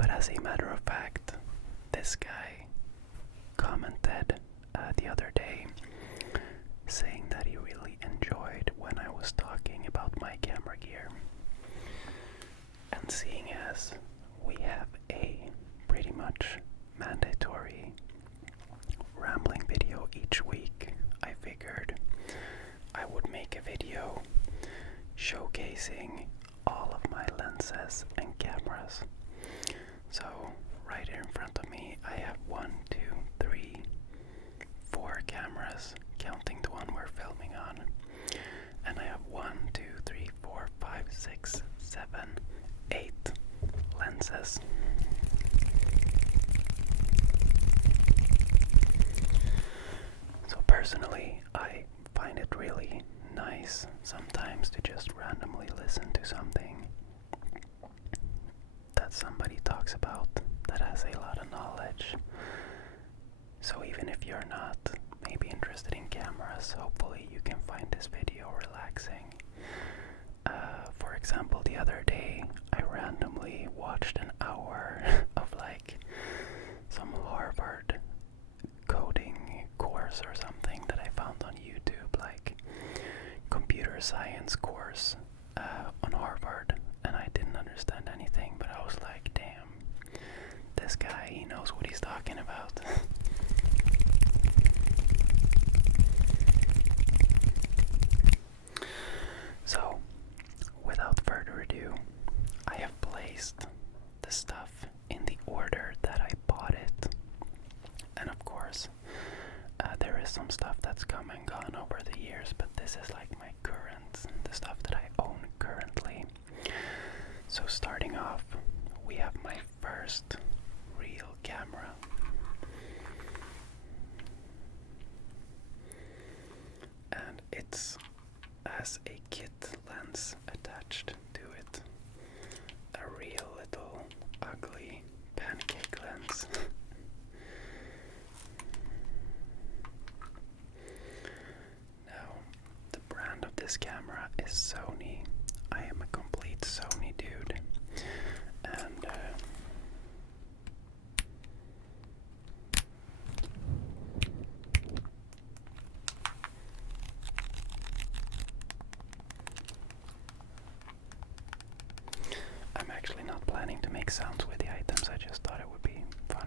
But as a matter of fact, this guy commented the other day saying that he really enjoyed when I was talking about my camera gear. And seeing as we have a pretty much mandatory rambling video each week, I figured I would make a video showcasing all of my lenses and cameras. So right here in front of me I have 1, 2, 3, 4 cameras, counting the one we're filming on. And I have 1, 2, 3, 4, 5, 6, 7, 8 lenses. So personally, I find it really nice sometimes to just randomly listen to something that somebody talks about that has a lot of knowledge. So even if you're not maybe interested in cameras, hopefully you can find this video relaxing. For example, the other day I randomly watched an hour of like some Harvard coding course or something that I found on YouTube, like computer science course on Harvard, and I didn't understand anything, but I was like, damn, this guy, he knows what he's talking about. So, without further ado, I have placed the stuff in the order that I bought it. And of course, there is some stuff that's come and gone over the years, but this is like my current, the stuff that I own currently. So starting off, we have my first real camera. And it's has a kit lens attached to it. A real little ugly pancake lens. Now, the brand of this camera is Sony. I am a complete Sony dude. And I'm actually not planning to make sounds with the items, I just thought it would be fun.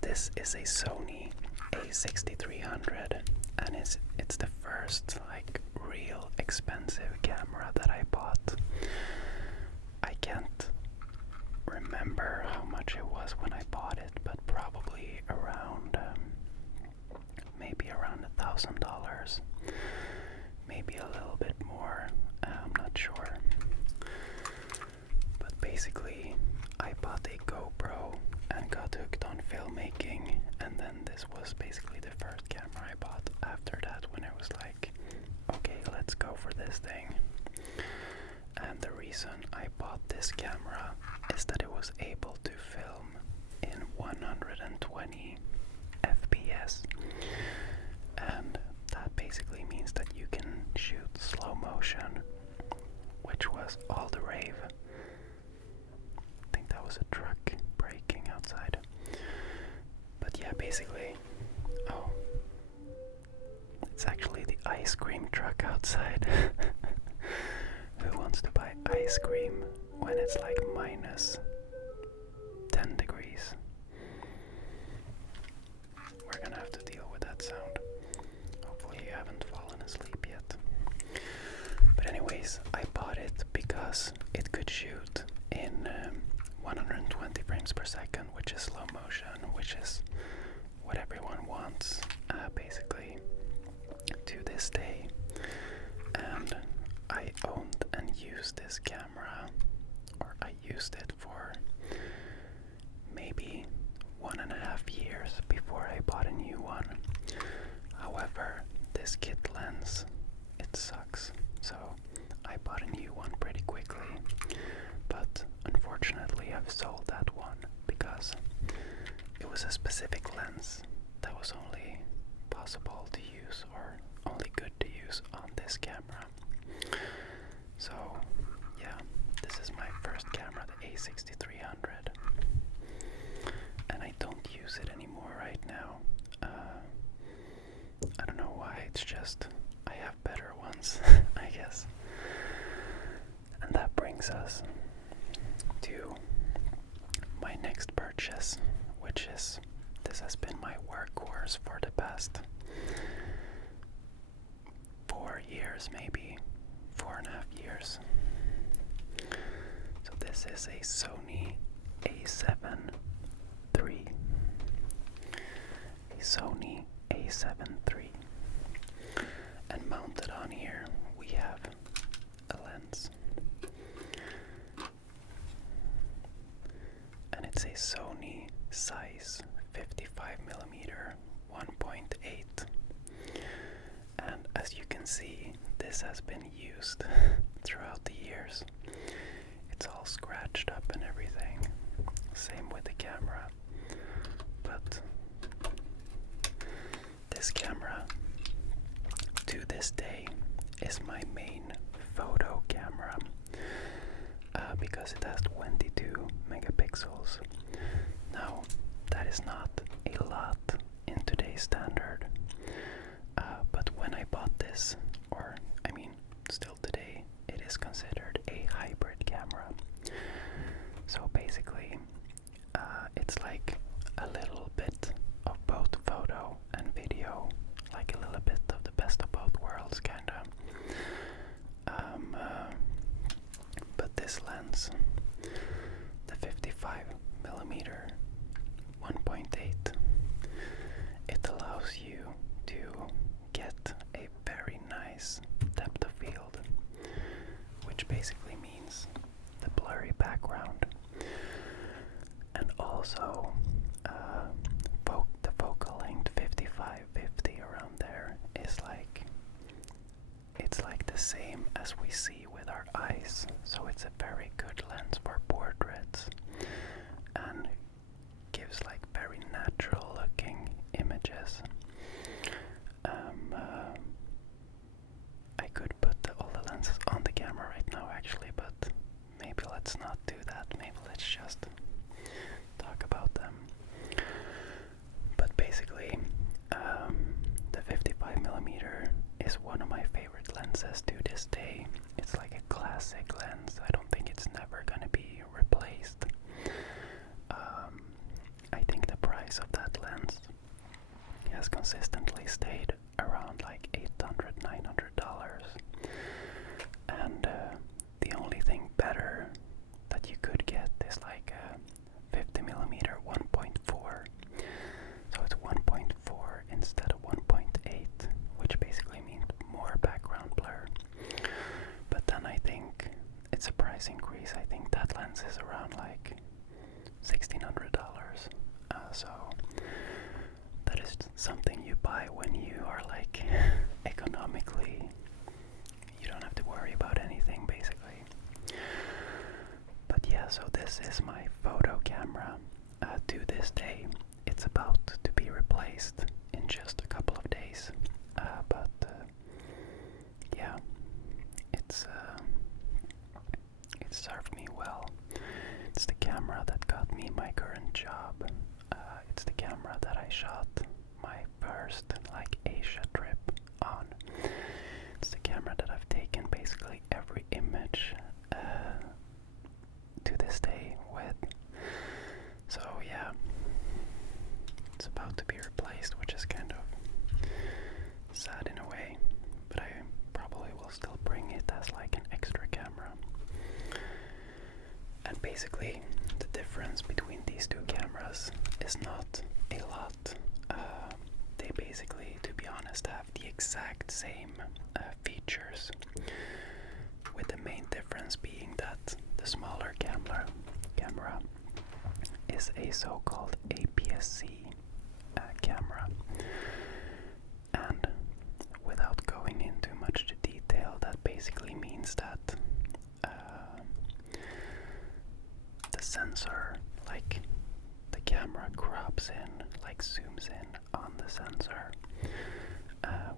This is a Sony A6300, and it's the first like real expensive camera that I bought. I can't remember how much it was when I bought it, but probably around maybe around $1,000, maybe a little bit more. I'm not sure. But basically, I bought a GoPro and got hooked on filmmaking, and then this was basically the first camera I bought after that, when it was like, okay, let's go for this thing. And the reason I bought this camera is that it was able to film in 120 FPS, and that basically means that you can shoot slow motion, which was all the rave. I think that was a truck braking outside. But yeah, basically, oh, it's actually the ice cream truck outside. Who wants to buy ice cream when it's like minus 10 degrees? We're gonna have to deal with that sound. Hopefully you haven't fallen asleep yet. But anyways, I bought it because it could shoot in 120 frames per second, which is slow motion, which is what everyone wants, basically, to this day. And I owned and used this camera, or I used it for maybe 1.5 years before I bought a new one. However, this kit lens, it sucks, so I bought a new one pretty quickly. But unfortunately, I've sold that one because it was a specific lens that was only possible to use, or only good to use on this camera. So yeah, this is my first camera, the A6300. It's just I have better ones, I guess. And that brings us to my next purchase, which is, this has been my workhorse for the past 4 years, maybe 4.5 years. So this is a Sony A7 III. A Sony A7 III. And mounted on here we have a lens. And it's a Sony size 55mm 1.8. And as you can see, this has been used throughout the years. It's all scratched up and everything. Same with the camera. But this camera, to this day, is my main photo camera because it has 22 megapixels. Now, that is not a lot in today's standard, but when I bought this, or I mean, still today, it is considered a hybrid camera. So basically, it's like a little bit of both photo and video, like a little bit of the best of both worlds, kinda. But this lens, the 55mm 1.8, it allows you to get a very nice depth of field, which basically means the blurry background, and also the focal length 55-50 around there is like, it's like the same as we see with our eyes. So it's a very good lens for portraits and gives like very natural looking images. I could put all the lenses on the camera right now actually, but maybe let's not do that. Maybe let's just talk about them. But basically, the 55mm is one of my favorite lenses to this day. It's like a classic lens. I don't think it's never gonna be replaced. I think the price of that lens has consistently stayed around like $800-900, and the only thing better that you could get is like a 50mm 1.4. So it's 1.4 instead of 1.8, which basically means more background blur. But then I think it's a price increase. I think that lens is around like $1,600. So that is something you buy when you are like economically, you don't have to worry about anything basically. But yeah, so this is my photo camera. To this day, it's about to be replaced in just a couple of days. But yeah, it served me well. It's the camera that got me my current job. It's the camera that I shot my first like Asia trip on. It's the camera that I've taken basically every image to this day with. So yeah, it's about to be replaced, which is kind of sad in a way, but I probably will still bring it as like an extra camera. And basically, the difference between these two cameras is not a lot. They basically, to be honest, have the exact same features, with the main difference being that the smaller camera is a so-called APS-C camera. And without going into much detail, that basically means that the sensor, like the camera crops in, like zooms in on the sensor,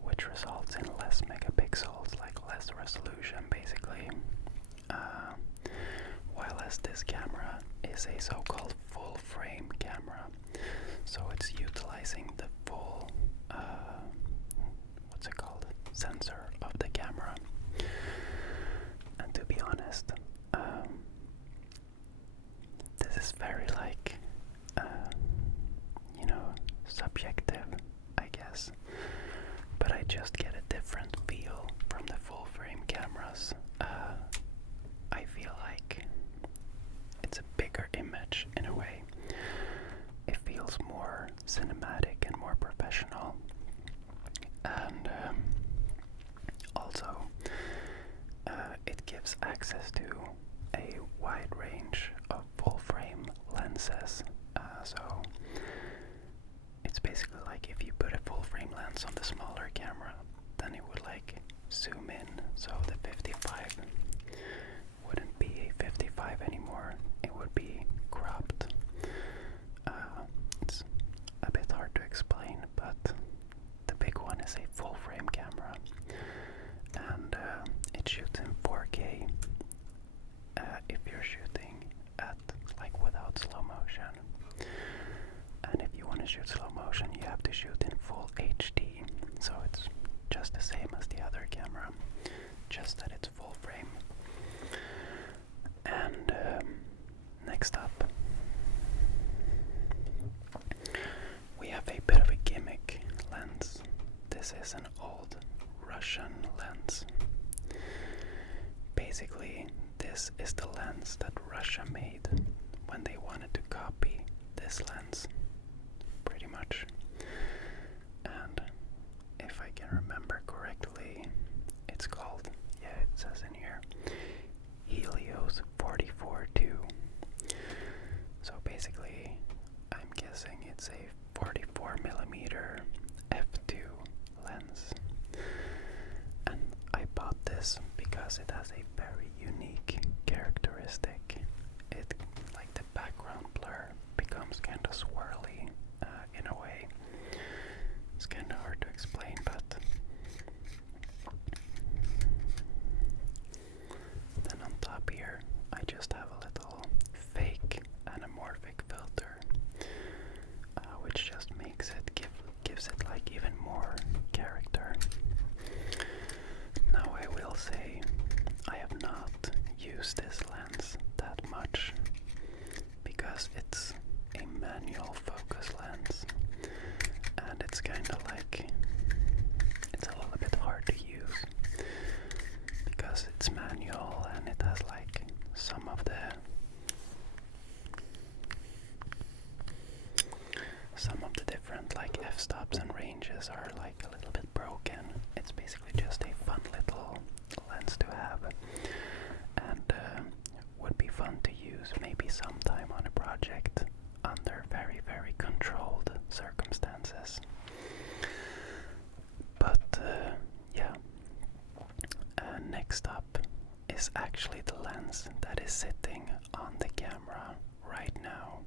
which results in less megapixels, like less resolution basically. While as this camera is a so-called full frame camera, so it's utilizing the full, what's it called? sensor of the camera. And to be honest, this is very like, subjective, I guess. But I just get a different feel from the full frame cameras. I feel like it's a bigger image in a way. It feels more cinematic and more professional. And also, it gives access to a wide range of full frame lenses. So it's basically like if you put a full frame lens on the smaller camera, then it would like zoom in. So the 55 wouldn't be a 55 anymore. It would be cropped. It's a bit hard to explain, but the big one is a full frame camera, and it shoots in 4K if you're shooting at like without slow motion. And if you want to shoot slow motion, you have to shoot in full HD. So it's just the same as the other camera, just that it's full frame. And next up, we have a bit of a gimmick lens. This is an old Russian lens. Basically, this is the lens that Russia made when they wanted to copy this lens, pretty much. And if I can remember correctly, it's called, it says in here, Helios 44-2. So basically, I'm guessing it's a 44mm f2 lens. And I bought this because it has a very unique characteristic. It, like the background blur becomes kind of swirly in a way. It's kind of hard to explain, but then on top here, I just have a little fake anamorphic filter, which just makes it gives it like even more character. Now I will say I have not used this lens that much because it's a manual focus lens, and it's kind of like, it's a little bit hard to use because it's manual and it has like some of the different like f-stops and ranges are like a little bit broken. It's basically just a fun little lens to have, and would be fun to use maybe sometime on a project under very, very controlled circumstances. But next up is actually the lens that is sitting on the camera right now.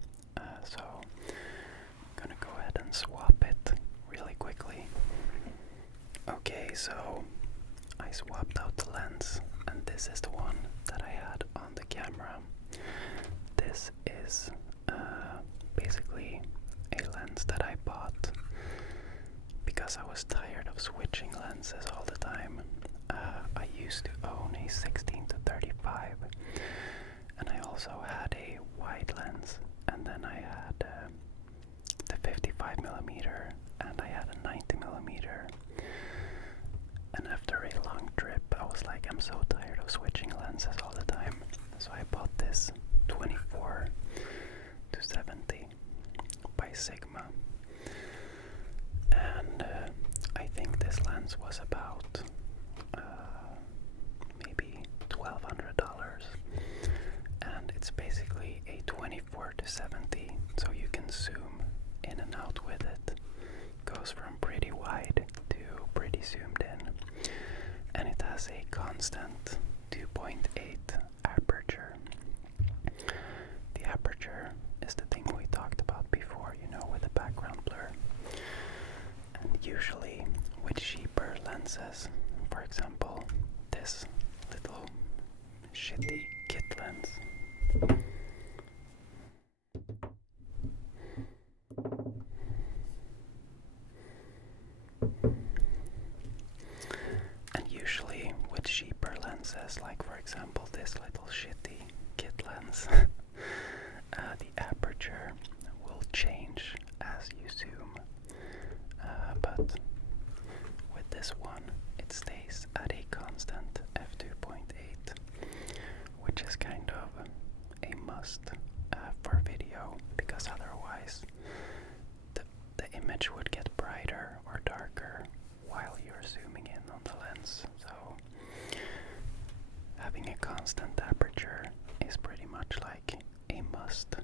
So I'm gonna go ahead and swap it really quickly. Okay, so I swapped out the lens, and this is the one that I had on the camera. This is basically a lens that I bought because I was tired of switching lenses all the time. I used to own a 16-35, and I also had a wide lens, and then I had the 55mm, and I had a 90mm. And after a long trip, I was like, I'm so tired of switching lenses all the time. So I bought this 24-70 by Sigma. And I think this lens was about maybe $1,200. And it's basically a 24-70, so you can zoom in and out with it. Goes from pretty wide to pretty zoomed in, and it has a constant 2.8 aperture. The aperture is the thing we talked about before, with the background blur. And usually with cheaper lenses, for example this little shitty kit lens, this little shitty kit lens. The aperture will change as you zoom, but with this one it stays at a constant f2.8, which is kind of a must for video, because otherwise the image would get brighter or darker while you're zooming in on the lens. So having a constant aperture is pretty much like a must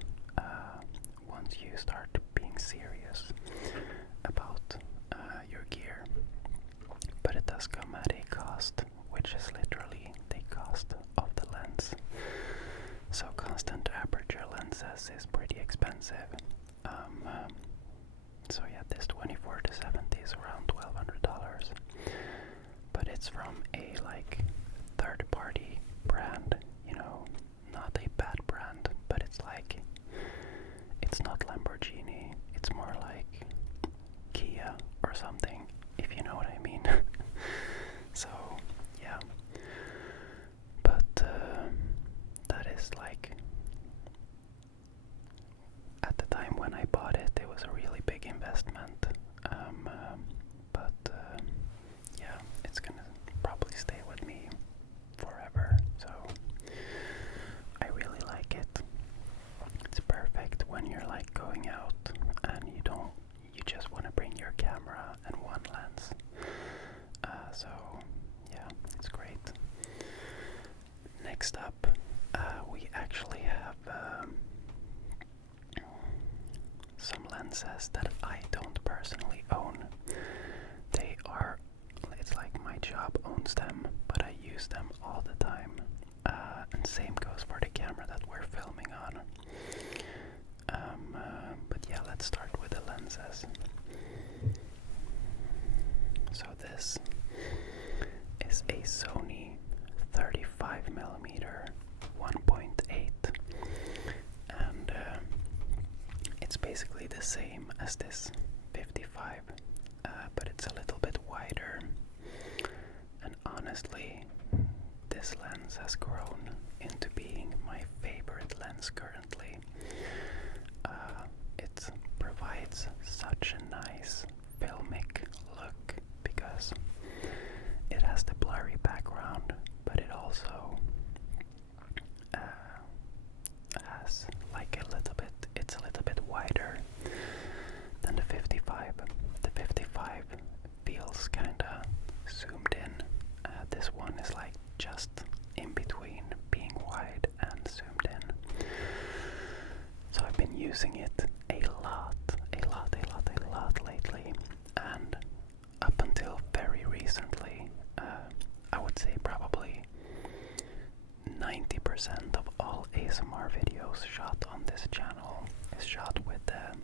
once you start being serious about your gear. But it does come at a cost, which is literally the cost of the lens. So constant aperture lenses is pretty expensive. So yeah, this 24 to 70 is around $1,200, but it's from a like third-party brand, you know, not a bad brand, but it's like, it's not Lamborghini, it's more like Kia or something, if you know what I mean. So yeah, but that is like, at the time when I bought it, it was a really big investment, but yeah, it's gonna probably stay with me forever, so I really like it. It's perfect when you're like going out and you just want to bring your camera and one lens, so yeah, it's great. Next up, we actually have some lenses that I don't personally own. It's like my job owns them, but I use them all the time. And same goes for the camera that we're filming on. But yeah, let's start with the lenses. So this is a Sony 35mm 1.8, and it's basically the same as this 55, but it's a little bit wider. And honestly, this lens has grown into being my favorite lens currently. It provides such a nice filmic look because it has the blurry background, but it also has like it's a little bit wider than the 55. The 55 feels kinda zoomed in. This one is like just in between being wide and zoomed in. So I've been using it a lot lately, and up until very recently, I would say probably 90% of all ASMR videos shot on this channel is shot with the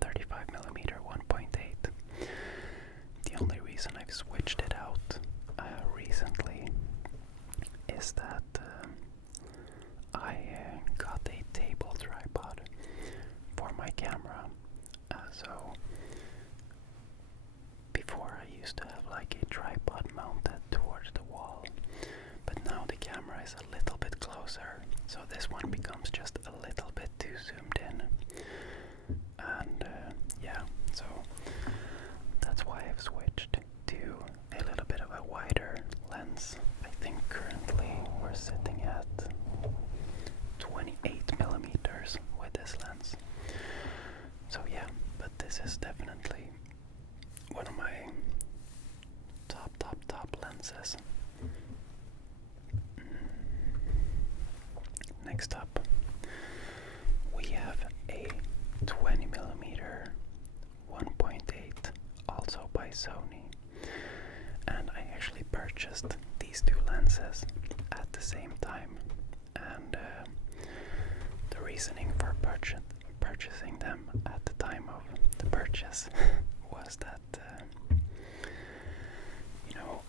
35mm 1.8. The only reason I've switched it out recently is that I got a table tripod for my camera. So before I used to have like a tripod mounted towards the wall, but now the camera is a little bit closer, so this one becomes just a little bit too zoomed in. And yeah, so that's why I've switched to a little bit of a wider lens. I think currently we're sitting at 28mm with this lens. So yeah, but this is definitely one of my top lenses. Next up, we have a 20mm 1.8, also by Sony. And I actually purchased these two lenses at the same time. And the reasoning for purchasing them at the time of the purchase was that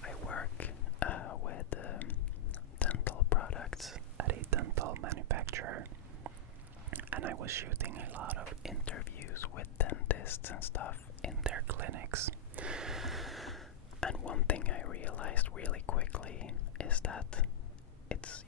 I work with dental products at a dental manufacturer, and I was shooting a lot of interviews with dentists and stuff in their clinics. And one thing I realized really quickly is that it's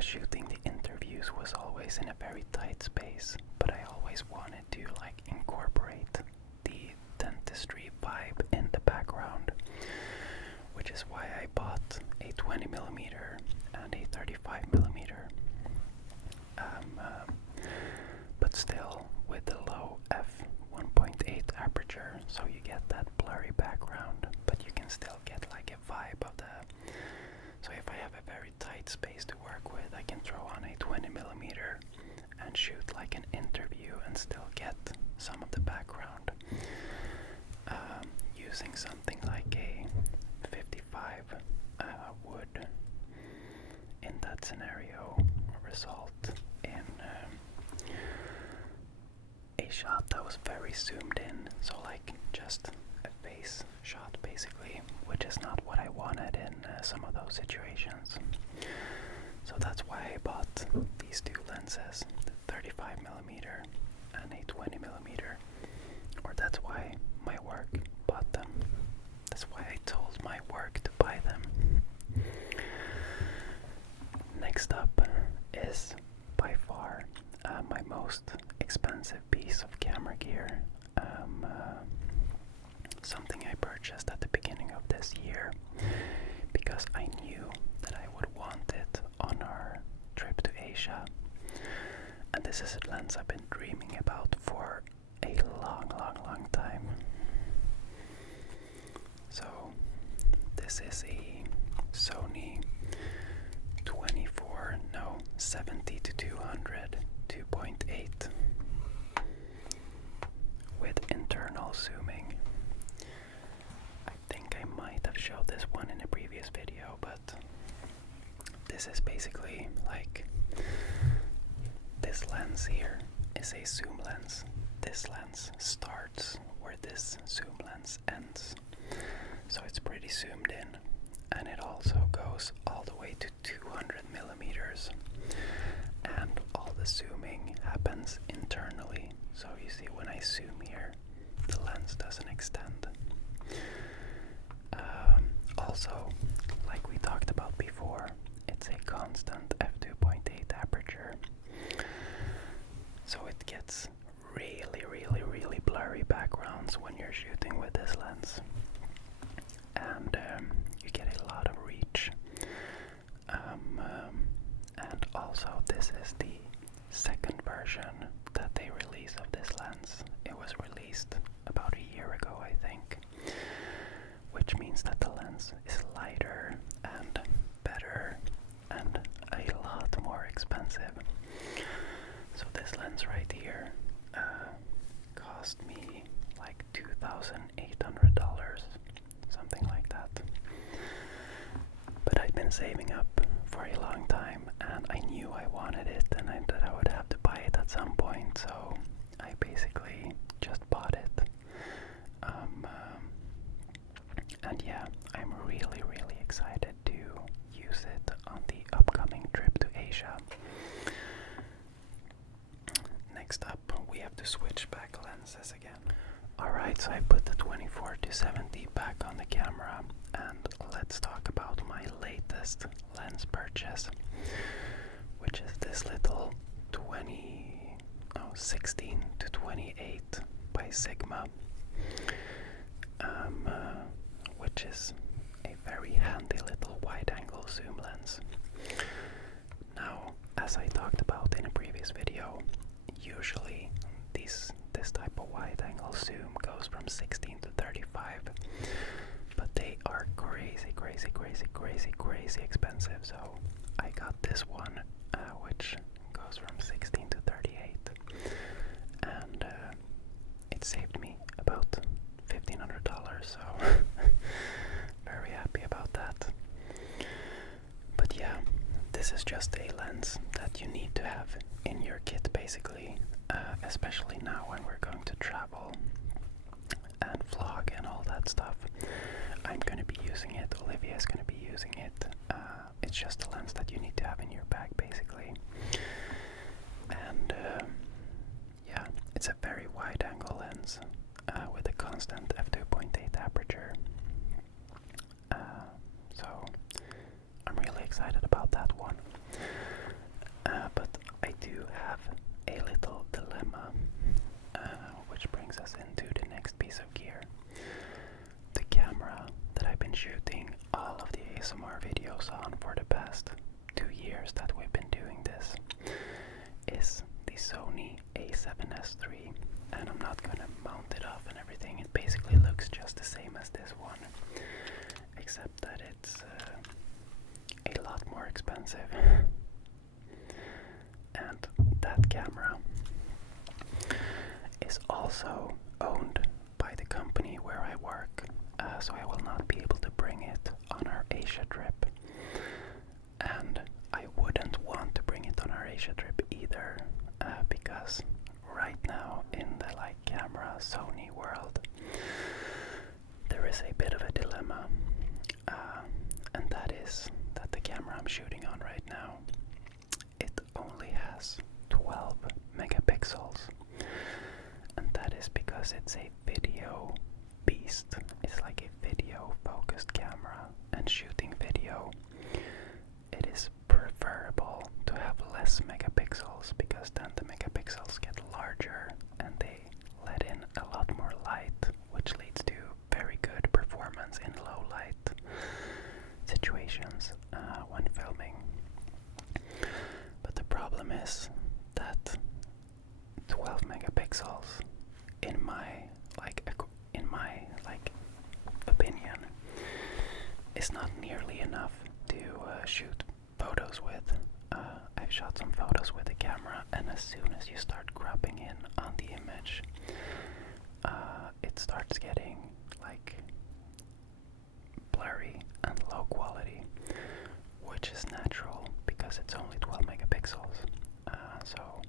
shooting the interviews was always in a very tight space, but I always wanted to like incorporate the dentistry vibe in the background, which is why I bought a 20mm and a 35mm, but still with the low f1.8 aperture, so you get that blurry background, but you can still get like a vibe of the. So if I have a very tight space to work with, I can throw on a 20mm and shoot like an interview and still get some of the background, using something like a 55 would in that scenario result in a shot that was very zoomed in, so like just a face shot basically, which is not what I wanted in some of those situations. So that's why I bought these two lenses, the 35mm and a 20mm, or that's why my work bought them. That's why I told my work to buy them. Next up is by far my most expensive piece of camera gear. Something I purchased at the beginning of this year because I knew that I would want it on our trip to Asia. And this is a lens I've been dreaming about for a long time. So this is a Sony 70 to 200 2.8 with internal zooming. I think I might have showed this one in a previous video, but this is basically like this lens here is a zoom lens. This lens starts where this zoom lens ends, so it's pretty zoomed in, and it also goes all the way to 200mm, and all the zooming happens internally. So you see when I zoom here, the lens doesn't extend. Also, like we talked about before, it's a constant f2.8 aperture, so it gets really blurry backgrounds when you're shooting with this lens, and you get a lot of reach. And also this is the second version that they release of this lens. It was released about a year ago, I think, which means that the lens is lighter and better and a lot more expensive. So this lens right here cost me like $2,800, something like that. But I'd been saving up for a long time, and I knew I wanted it, and that I would have to buy it at some point, so I basically just bought it. And yeah, I'm really excited to use it on the upcoming trip to Asia. Next up, we have to switch back lenses again. Alright, so I put the 24-70 back on the camera, and let's talk about my latest lens purchase, which is this little 16-28 by Sigma, which is a very handy little wide-angle zoom lens. Now, as I talked about in a previous video, usually this type of wide-angle zoom goes from 16 to 35, but they are crazy expensive, so I got this one which goes from 16 to 38, and it saved me about $1,500, so very happy about that. But yeah, this is just a lens that you need to have in your kit basically, especially now when we're going to travel and vlog and all that stuff. I'm going to be using it, Olivia is going to be using it. It's just a lens that you need to have in your bag basically. And yeah, it's a very wide angle lens with a constant f2.8 aperture. So I'm really excited about that one. years that we've been doing this is the Sony A7S III, and I'm not gonna mount it up and everything. It basically looks just the same as this one, except that it's a lot more expensive. And that camera is also owned by the company where I work, so I will not be able to bring it on our Asia trip. And I wouldn't want to bring it on our Asia trip either, because right now in the camera Sony world, there is a bit of a dilemma, and that is that the camera I'm shooting on right now, it only has 12 megapixels, and that is because it's a video beast. It's like a video focused camera, and shooting video, it is preferable to have less megapixels, because then the megapixels get larger and they let in a lot more light, which leads to very good performance in low light situations when filming. But the problem is that 12 megapixels, in my opinion, is not nearly enough to shoot photos with. I've shot some photos with the camera, and as soon as you start cropping in on the image, it starts getting blurry and low quality, which is natural because it's only 12 megapixels. So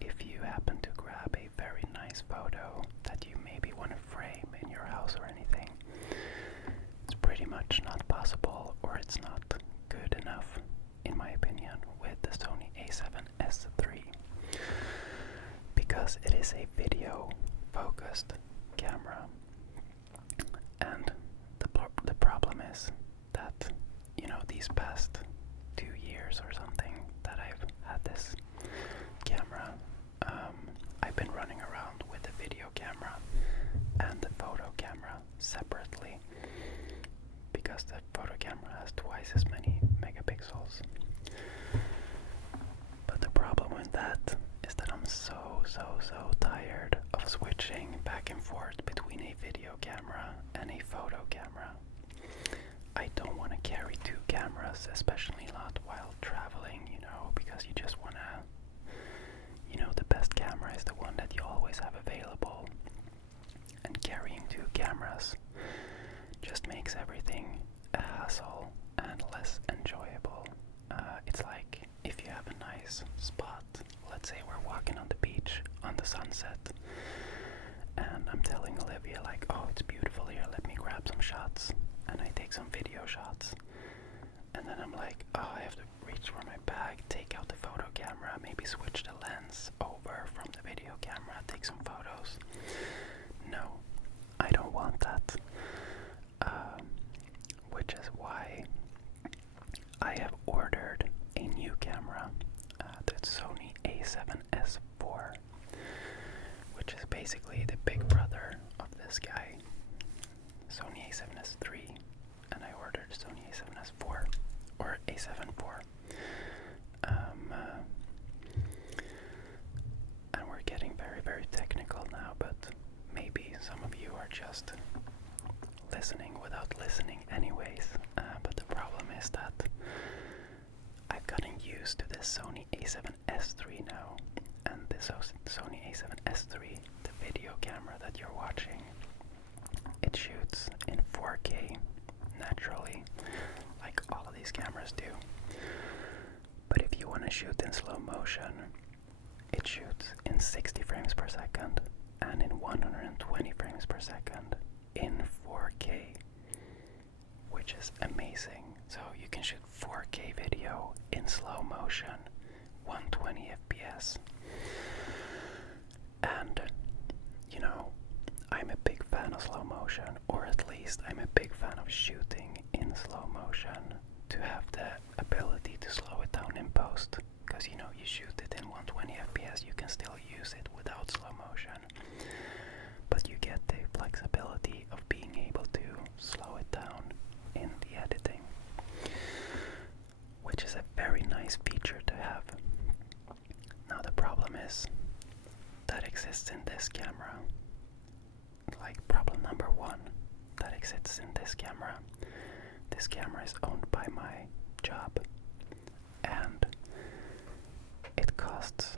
if you happen to grab a very nice photo that you maybe want to frame in your house or anything, it's pretty much not possible, or it's not good enough, in my opinion, with the Sony A7S III, because it is a video focused camera. And the problem is that, these past 2 years or something that I've had this camera, I've been running around with the video camera and the photo camera separately, because the photo camera has twice as many megapixels. But the problem with that is that I'm so tired of switching back and forth between a video camera and a photo camera. I don't want to carry 2 cameras, especially not while traveling, because you just want to, the best camera is the one that you always have available. And carrying 2 cameras just makes everything a hassle and less enjoyable. It's like if you have a nice spot, let's say we're walking on the beach on the sunset, and I'm telling Olivia oh, it's beautiful here, let me grab some shots, and I take some video shots, and then I'm like, oh, I have to reach for my bag, take out the photo camera, maybe switch the lens over from the video camera, take some photos. No, I don't want that. Which is why I have ordered a new camera, the Sony A7S IV, which is basically the big brother of this guy, Sony A7S III, and I ordered Sony A7S IV, or A7 IV. And we're getting very technical now, but maybe some of you are just listening without listening anyways. But the problem is that I've gotten used to this Sony A7S III now, and this Sony A7S III, the video camera that you're watching, it shoots in 4K naturally, like all of these cameras do. But if you want to shoot in slow motion, it shoots in 60 frames per second and in 120 frames per second in 4K, which is amazing. So you can shoot 4K video in slow motion, 120 FPS. And, I'm a big fan of slow motion, or at least I'm a big fan of shooting in slow motion, to have the ability to slow it down in post, because you shoot it in 120 FPS, you can still use it without slow motion, but you get the flexibility of being able to slow it down in the editing, which is a very nice nice feature to have. Now the problem is that exists in this camera. Like problem number one that exists in this camera. This camera is owned by my job, and it costs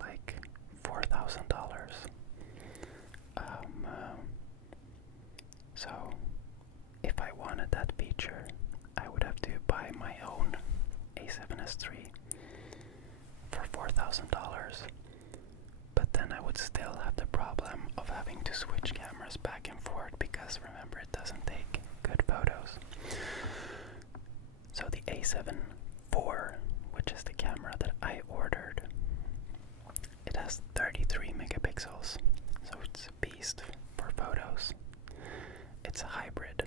like $4,000. So if I wanted that feature, I would have to buy my own A7S III for $4,000. But then I would still have the problem of having to switch cameras back and forth because remember, it doesn't take good photos. So the A7 IV, which is the camera that I ordered, it has 33 megapixels, so it's a beast for photos. It's a hybrid,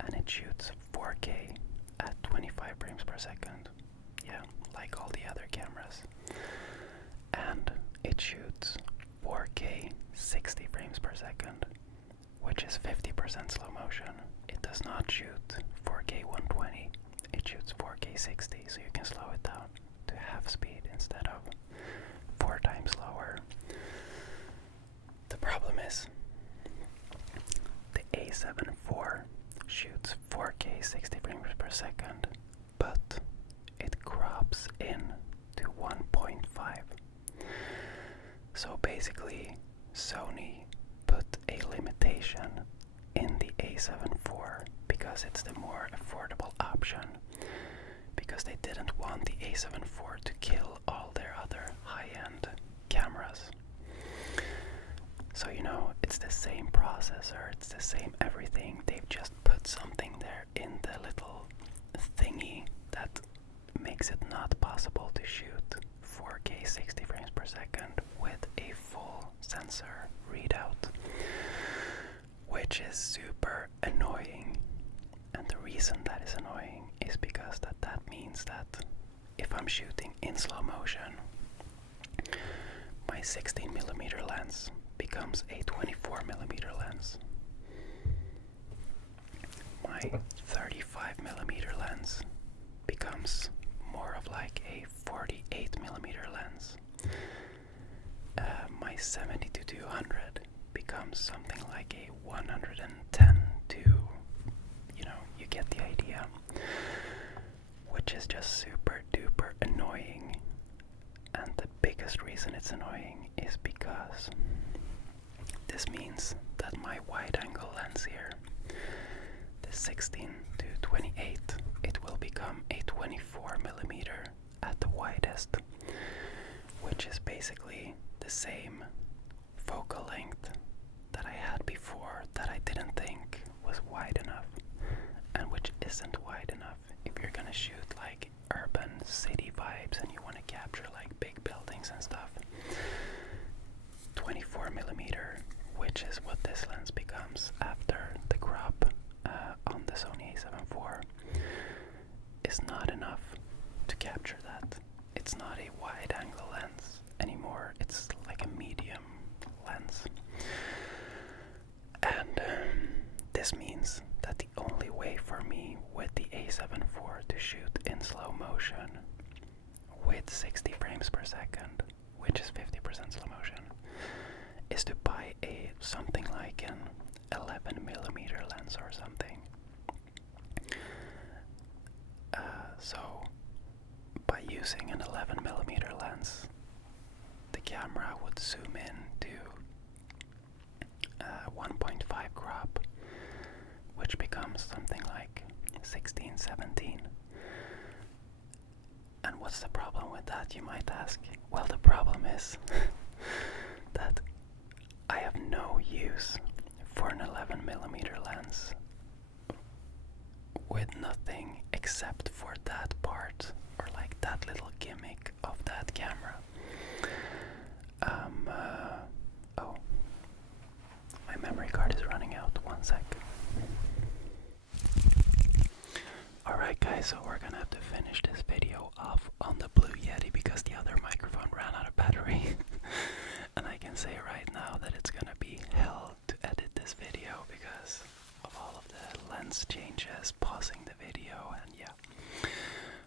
and it shoots 4K at 25 frames per second. Yeah, like all the other cameras. And it shoots 4K 60 frames per second, which is 50% slow motion. It does not shoot 4K 120. It shoots 4K 60, so you can slow it down to half speed instead of 4 times slower. The problem is the A7 IV shoots 4K 60 frames per second, but it crops in to 1.5. So basically, Sony put a limitation in the A7 IV because it's the more affordable option, because they didn't want the A7 IV to kill all their other high-end cameras. So, you know, it's the same processor, it's the same everything. They've just put something there in the little thingy that makes it not possible to shoot 4K 60 frames per second with a full sensor readout, which is super annoying. And the reason that is annoying is because that means that if I'm shooting in slow motion, my 16mm lens becomes a 24mm lens. My 35mm lens becomes more of like a 48mm lens. My 70 to 200 becomes something like a 110 to, you know, you get the idea. Which is just super duper annoying. And the biggest reason it's annoying is because this means that my wide angle lens here, the 16 to 28, it will become a 24mm at the widest, which is basically the same focal length that I had before that I didn't think was wide enough, and which isn't wide enough if you're gonna shoot like urban city vibes and you want to capture like big buildings and stuff. 24mm, which is what this lens becomes after the crop on the Sony A7 IV, is not enough to capture that. It's not a wide angle lens anymore, it's like a medium lens. And this means that the only way for me with the A7 IV to shoot in slow motion with 60 frames per second, which is 50% slow motion, is to buy something like an 11mm lens or something. So by using an 11mm lens, the camera would zoom in to 1.5 crop, which becomes something like 16, 17. And what's the problem with that, you might ask? Well, the problem is that I have no use for an 11mm lens with nothing except for that part, or like that little gimmick of that camera. Oh, my memory card is running out. 1 sec. Alright guys, so we're gonna have to finish this video off on the Blue Yeti because the other microphone ran out of battery. And I can say right now that it's gonna be hell to edit this video because of all of the lens changes, pausing the video, and yeah.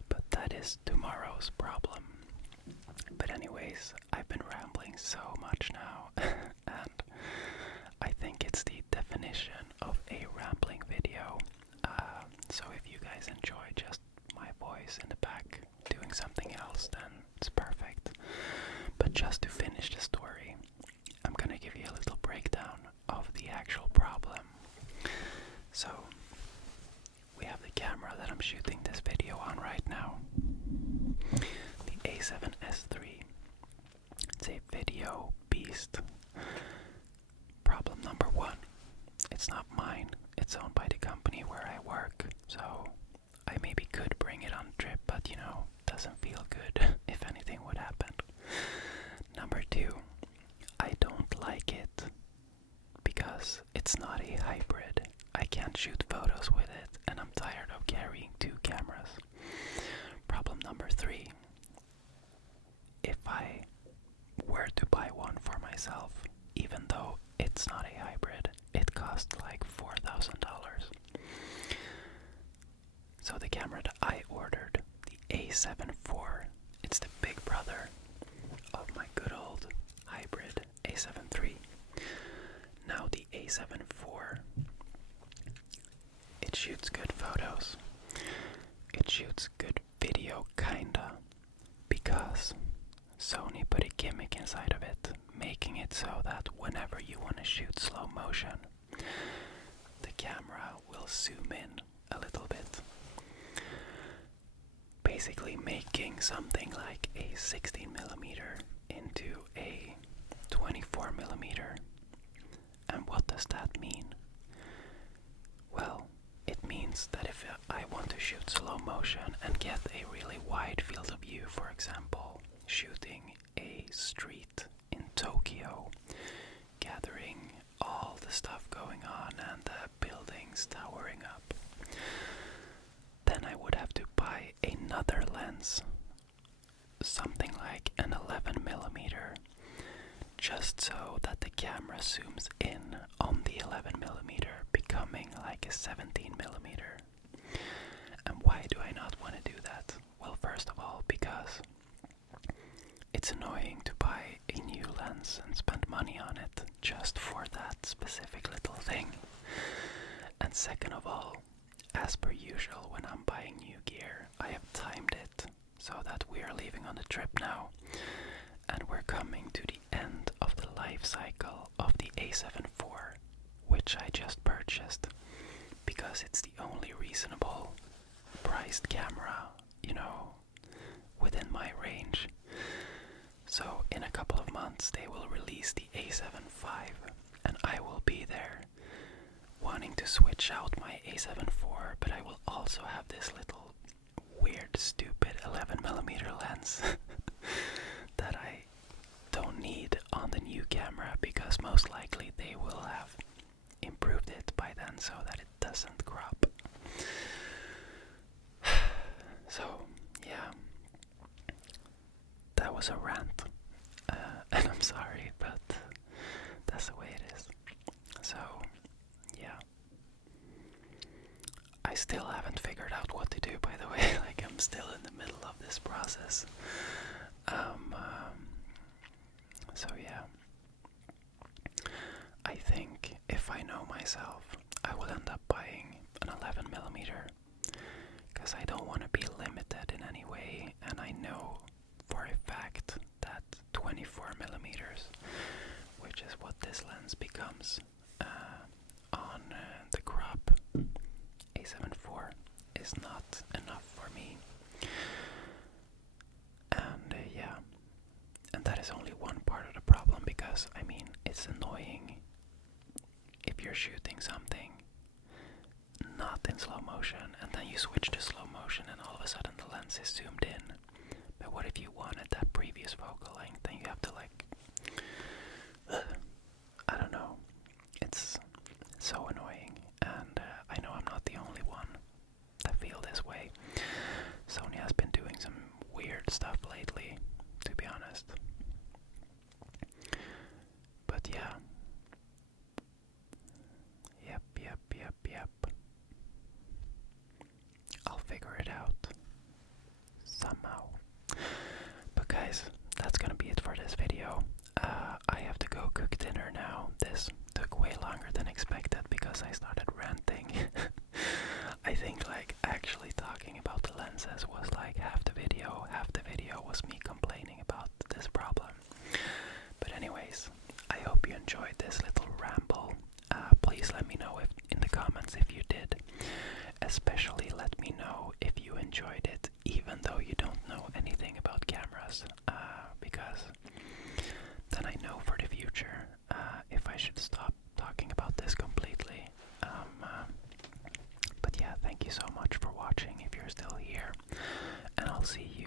But that is tomorrow's problem. But anyways, I've been rambling so much now, and I think it's the definition of a rambling video. So if you guys enjoy just my voice in the back doing something else, then it's perfect. But just to finish the story, I'm gonna give you a little breakdown of the actual problem. So, we have the camera that I'm shooting this video on right now, the A7S III. It's a video beast. Problem number one, it's not mine, it's owned by the company where I work, so I maybe could bring it on a trip, but you know, doesn't feel good if anything would happen. Number two, I don't like it because it's not a hybrid. I can't shoot photos with it, and I'm tired of carrying two cameras. Problem number three, if I were to buy one for myself, even though it's not a hybrid, it costs like $4,000. So the camera that I ordered, the A7 IV, it's the big brother of my good old hybrid A7 III. Now the A7 IV, it shoots good photos. It shoots good video, kinda, because Sony put a gimmick inside of it, making it so that whenever you want to shoot slow motion, the camera will zoom in a little bit. Basically making something like a 16mm into a 24mm. And what does that mean? Well, it means that if I want to shoot slow motion and get a really wide field of view, for example, shooting a street in Tokyo, gathering all the stuff going on and the buildings towering up, then I would have to buy another lens, something like an 11mm, just so that the camera zooms in on the 11mm, becoming like a 17mm. And why do I not want to do that? Well, first of all, because it's annoying to buy a new lens and spend money on it just for that specific little thing. And second of all, as per usual when I'm buying new gear, I have timed it so that we are leaving on the trip now, and we're coming to the end of the life cycle of the A7 IV, which I just purchased because it's the only reasonable priced camera, you know, within my range. So in a couple of months they will release the A7 V, and I will be there wanting to switch out my A7 IV, but I will also have this little weird stupid 11mm lens that I don't need on the new camera, because most likely they will have improved it by then so that it doesn't crop. So yeah, that was a rant, and I'm sorry, but that's the way it is. So yeah, I still haven't figured out what to do, by the way. Like, I'm still in the middle of this process. So yeah, I think if I know myself, I will end up buying an 11mm, because I don't want to be limited in any way, and I know for a fact that 24mm, which is what this lens becomes on the crop A7 IV, is not enough for me. And yeah, and that is only one part of the problem, because I mean, it's annoying if you're shooting something not in slow motion and then you switch to slow motion and all of a sudden the lens is zoomed in. But what if you wanted that previous focal length? Then you have to like, I don't know. It's so annoying, and I know I'm not the only one that feel this way. Sony has been doing some weird stuff lately, to be honest. But yeah. Yep. I'll figure it out. expected because I started ranting. I think like actually talking about the lenses was like half the video was me complaining about this problem. But anyways, I hope you enjoyed this little ramble. Please let me know if in the comments if you did. Especially let me know if you enjoyed it, even though you don't know anything about cameras, because then I know for the future if I should stop talking about this completely. But yeah, thank you so much for watching if you're still here, and I'll see